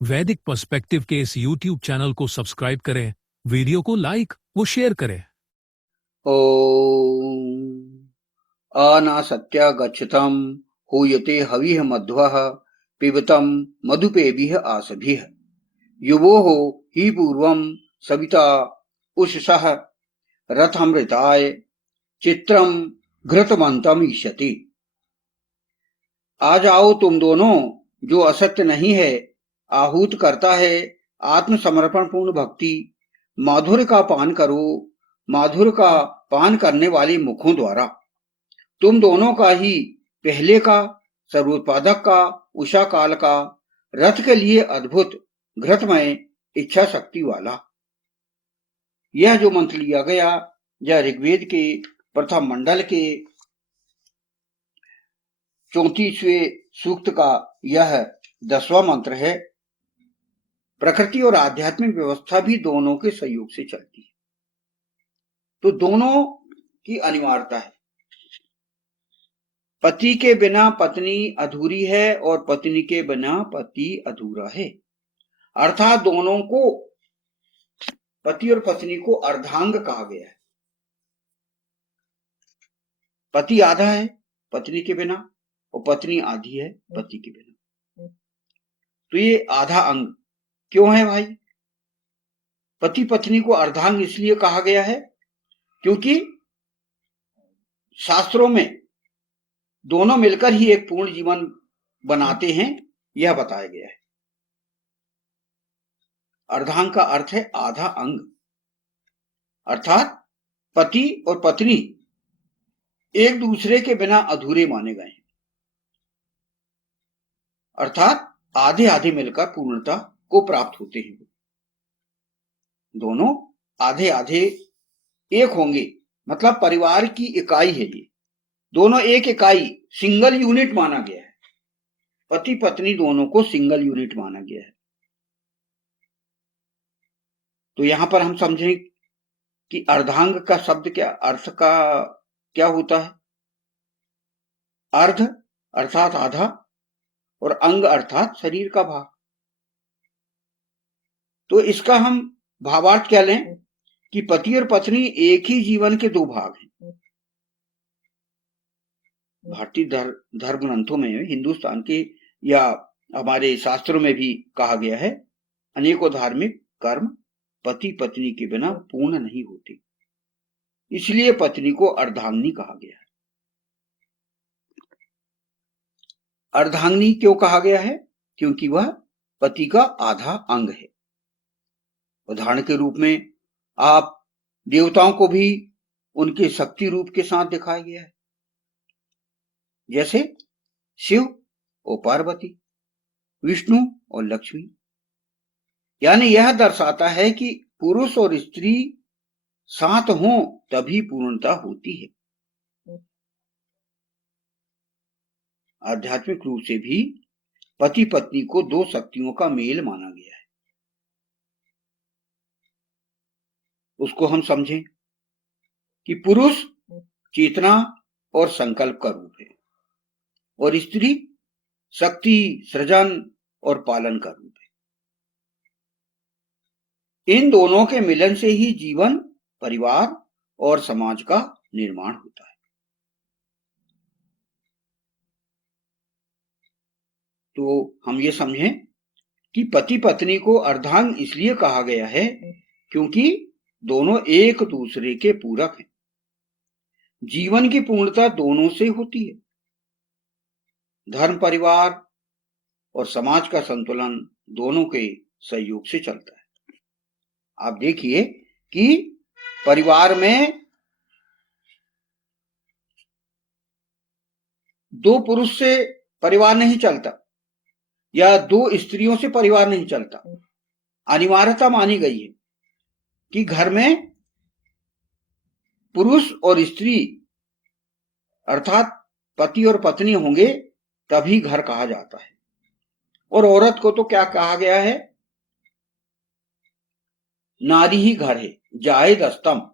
वैदिक पर्सपेक्टिव के इस YouTube चैनल को सब्सक्राइब करें, वीडियो को लाइक व शेयर करें। ओम अनासत्यागच्छतं हूयते हविः मध्वः पिबतं मधुपेभिः आसभिः युवोः हि पूर्वं सविता उषसः रथमृताय चित्रं घृतमन्तं ईष्यति। आ जाओ तुम दोनों, जो असत्य नहीं है, आहूत करता है आत्मसमर्पण पूर्ण भक्ति। माधुर्य का पान करो, माधुर्य का पान करने वाले मुखों द्वारा। तुम दोनों का ही पहले का, सर्वोत्पादक का, उषा काल का, रथ के लिए अद्भुत घृतमय इच्छा शक्ति वाला। यह जो मंत्र लिया गया, यह ऋग्वेद के प्रथम मंडल के 34वें सूक्त का यह 10वां मंत्र है। प्रकृति और आध्यात्मिक व्यवस्था भी दोनों के सहयोग से चलती है, तो दोनों की अनिवार्यता है। पति के बिना पत्नी अधूरी है और पत्नी के बिना पति अधूरा है। अर्थात दोनों को, पति और पत्नी को अर्धांग कहा गया है। पति आधा है पत्नी के बिना और पत्नी आधी है पति के बिना। तो ये आधा अंग क्यों है भाई? पति पत्नी को अर्धांग इसलिए कहा गया है क्योंकि शास्त्रों में दोनों मिलकर ही एक पूर्ण जीवन बनाते हैं, यह बताया गया है। अर्धांग का अर्थ है आधा अंग, अर्थात पति और पत्नी एक दूसरे के बिना अधूरे माने गए हैं, अर्थात आधे आधे मिलकर पूर्णता को प्राप्त होते हैं। दोनों आधे आधे एक होंगे, मतलब परिवार की इकाई है ये। दोनों एक इकाई, सिंगल यूनिट माना गया है। पति पत्नी दोनों को सिंगल यूनिट माना गया है। तो यहां पर हम समझें कि अर्धांग का शब्द क्या अर्थ का क्या होता है। अर्ध अर्थात आधा और अंग अर्थात शरीर का भाग। तो इसका हम भावार्थ क्या लें कि पति और पत्नी एक ही जीवन के दो भाग हैं। भारतीय धर्म ग्रंथों में, हिंदुस्तान के या हमारे शास्त्रों में भी कहा गया है, अनेकों धार्मिक कर्म पति पत्नी के बिना पूर्ण नहीं होते, इसलिए पत्नी को अर्धांगिनी कहा गया है। अर्धांगिनी क्यों कहा गया है? क्योंकि वह पति का आधा अंग है। उदाहरण के रूप में आप देवताओं को भी उनके शक्ति रूप के साथ दिखाया गया है, जैसे शिव और पार्वती, विष्णु और लक्ष्मी। यानी यह दर्शाता है कि पुरुष और स्त्री साथ हों तभी पूर्णता होती है। आध्यात्मिक रूप से भी पति पत्नी को दो शक्तियों का मेल माना गया है। उसको हम समझें कि पुरुष चेतना और संकल्प का रूप है और स्त्री शक्ति, सृजन और पालन का रूप है। इन दोनों के मिलन से ही जीवन, परिवार और समाज का निर्माण होता है। तो हम ये समझें कि पति पत्नी को अर्धांग इसलिए कहा गया है क्योंकि दोनों एक दूसरे के पूरक हैं। जीवन की पूर्णता दोनों से होती है। धर्म, परिवार और समाज का संतुलन दोनों के सहयोग से चलता है। आप देखिए कि परिवार में दो पुरुष से परिवार नहीं चलता या दो स्त्रियों से परिवार नहीं चलता। अनिवार्यता मानी गई है कि घर में पुरुष और स्त्री अर्थात पति और पत्नी होंगे तभी घर कहा जाता है। और औरत को तो क्या कहा गया है? नारी ही घर है, जायद स्तंभ,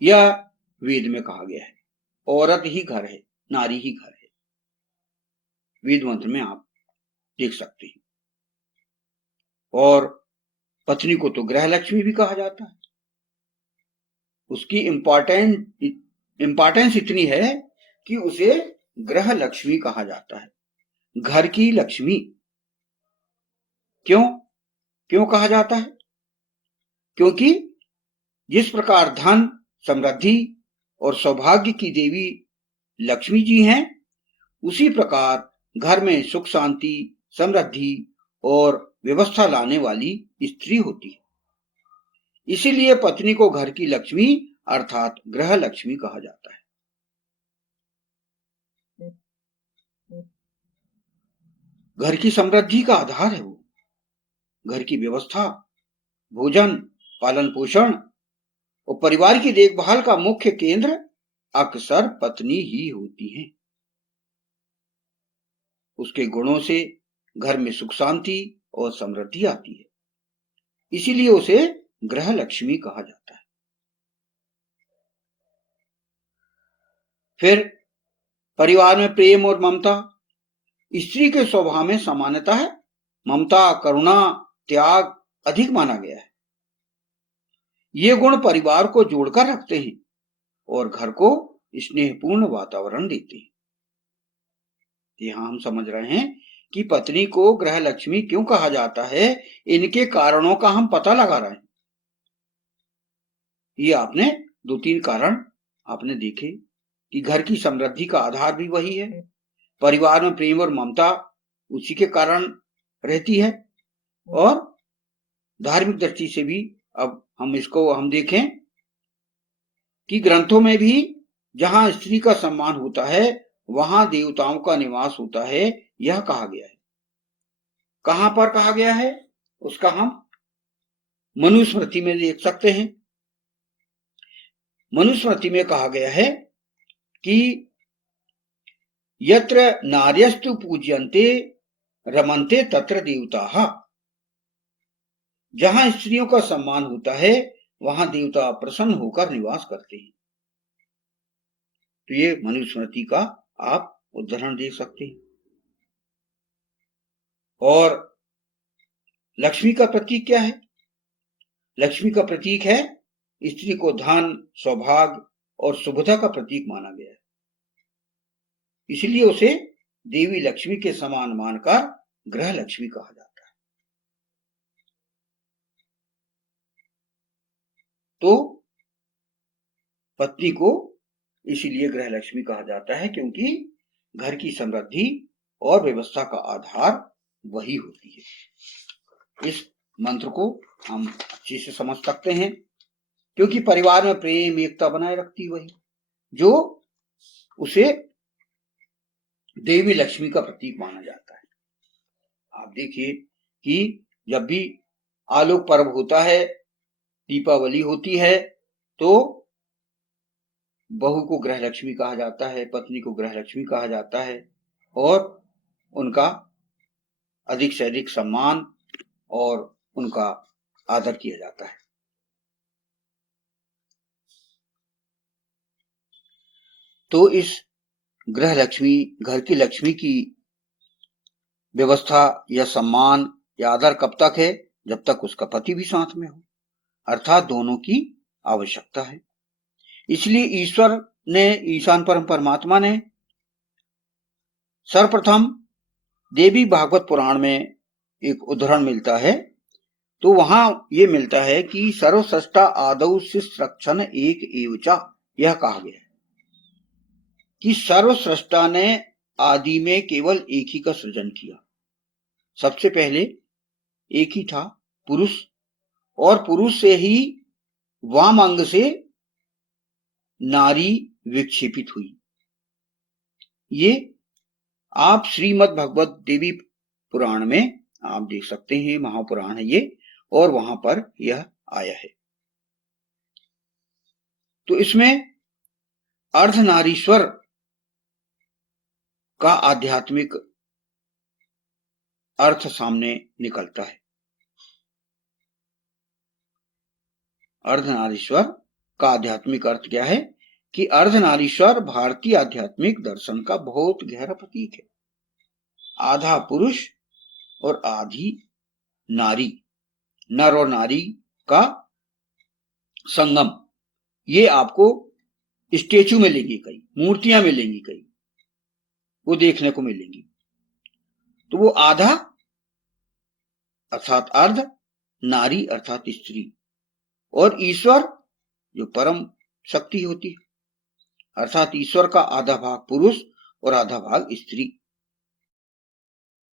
यह वेद में कहा गया है। औरत ही घर है, नारी ही घर है, वेद मंत्र में आप देख सकते हैं। और पत्नी को तो गृह लक्ष्मी भी कहा जाता है। उसकी इंपॉर्टेंस इतनी है कि उसे गृह लक्ष्मी कहा जाता है, घर की लक्ष्मी। क्यों क्यों कहा जाता है? क्योंकि जिस प्रकार धन, समृद्धि और सौभाग्य की देवी लक्ष्मी जी हैं, उसी प्रकार घर में सुख शांति, समृद्धि और व्यवस्था लाने वाली स्त्री होती है। इसीलिए पत्नी को घर की लक्ष्मी अर्थात गृह लक्ष्मी कहा जाता है। घर की समृद्धि का आधार है वो। घर की व्यवस्था, भोजन, पालन पोषण और परिवार की देखभाल का मुख्य केंद्र अक्सर पत्नी ही होती है। उसके गुणों से घर में सुख शांति और समृद्धि आती है, इसीलिए उसे गृह लक्ष्मी कहा जाता है। फिर परिवार में प्रेम और ममता, स्त्री के स्वभाव में समानता है। ममता, करुणा, त्याग अधिक माना गया है। ये गुण परिवार को जोड़कर रखते हैं और घर को स्नेहपूर्ण वातावरण देते हैं। यहां हम समझ रहे हैं कि पत्नी को गृह लक्ष्मी क्यों कहा जाता है, इनके कारणों का हम पता लगा रहे हैं। ये आपने 2-3 कारण आपने देखे कि घर की समृद्धि का आधार भी वही है, परिवार में प्रेम और ममता उसी के कारण रहती है, और धार्मिक दृष्टि से भी अब हम देखें कि ग्रंथों में भी जहां स्त्री का सम्मान होता है वहां देवताओं का निवास होता है, यह कहा गया है। कहां पर कहा गया है उसका हम मनुस्मृति में देख सकते हैं। मनुस्मृति में कहा गया है कि यत्र नार्यस्तु पूज्यन्ते रमन्ते तत्र देवताः। जहां स्त्रियों का सम्मान होता है वहां देवता प्रसन्न होकर निवास करते हैं। तो ये मनुस्मृति का आप उदाहरण देख सकते हैं। और लक्ष्मी का प्रतीक क्या है? लक्ष्मी का प्रतीक है, स्त्री को धन, सौभाग्य और शुभता का प्रतीक माना गया है, इसलिए उसे देवी लक्ष्मी के समान मानकर गृह लक्ष्मी कहा जाता है। तो पत्नी को इसीलिए गृह लक्ष्मी कहा जाता है क्योंकि घर की समृद्धि और व्यवस्था का आधार वही होती है। इस मंत्र को हम अच्छे से समझ सकते हैं क्योंकि परिवार में प्रेम एकता बनाए रखती वही, जो उसे देवी लक्ष्मी का प्रतीक माना जाता है। आप देखिए कि जब भी आलोक पर्व होता है, दीपावली होती है, तो बहू को गृह लक्ष्मी कहा जाता है, पत्नी को गृह लक्ष्मी कहा जाता है और उनका अधिक से अधिक सम्मान और उनका आदर किया जाता है। तो इस गृह लक्ष्मी, घर की लक्ष्मी की व्यवस्था या सम्मान या आदर कब तक है? जब तक उसका पति भी साथ में हो, अर्थात दोनों की आवश्यकता है। इसलिए ईश्वर ने, ईशान परम परमात्मा ने सर्वप्रथम देवी भागवत पुराण में एक उदाहरण मिलता है, तो वहां ये मिलता है कि सर्वसृष्टा आदौ शिष्टरक्षण एक एवचा, यह कहा गया है कि सर्वसृष्टा ने आदि में केवल एक ही का सृजन किया। सबसे पहले एक ही था, पुरुष, और पुरुष से ही वाम अंग से नारी विक्षेपित हुई। ये आप श्रीमद् भगवत देवी पुराण में आप देख सकते हैं, महापुराण है ये, और वहां पर यह आया है। तो इसमें अर्धनारीश्वर का आध्यात्मिक अर्थ सामने निकलता है। अर्धनारीश्वर का आध्यात्मिक अर्थ क्या है कि अर्धनारीश्वर भारतीय आध्यात्मिक दर्शन का बहुत गहरा प्रतीक है। आधा पुरुष और आधी नारी, नर और नारी का संगम, ये आपको स्टेचू मिलेंगी, कई मूर्तियां मिलेंगी, कई वो देखने को मिलेंगी। तो वो आधा अर्थात अर्ध, नारी अर्थात स्त्री, और ईश्वर जो परम शक्ति होती है, अर्थात ईश्वर का आधा भाग पुरुष और आधा भाग स्त्री।